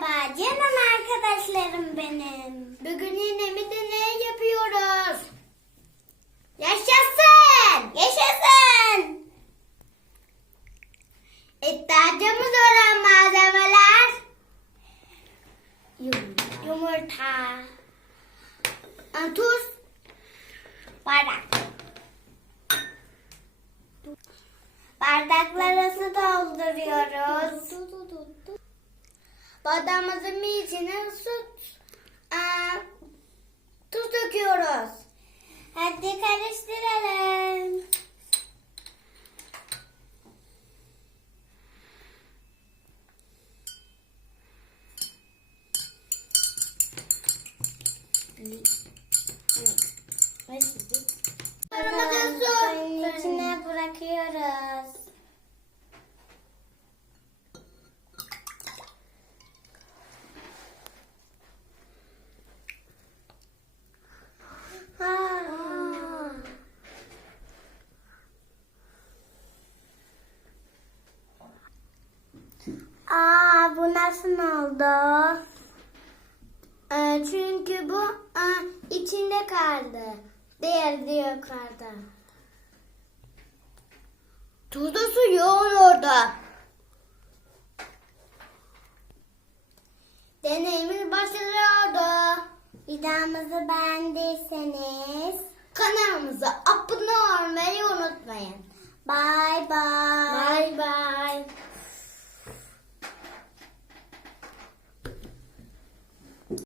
Merhaba canım arkadaşlarım benim. Bugün yine bir deney yapıyoruz. Yaşasın! Yaşasın! İhtiyacımız olan malzemeler yumurta, tuz, bardak. Bardaklara su dolduruyoruz. Bir içine su, aa, tuz döküyoruz. Hadi karıştıralım. Kırmızı Aa bu nasıl oldu? Ee, çünkü bu aa, içinde kaldı. Diğer diyor kaldı. Tuzlu su yoğun orada. Deneyimiz başlıyordu. Videomuzu beğendiyseniz kanalımıza abone olmayı unutmayın. Bye bye.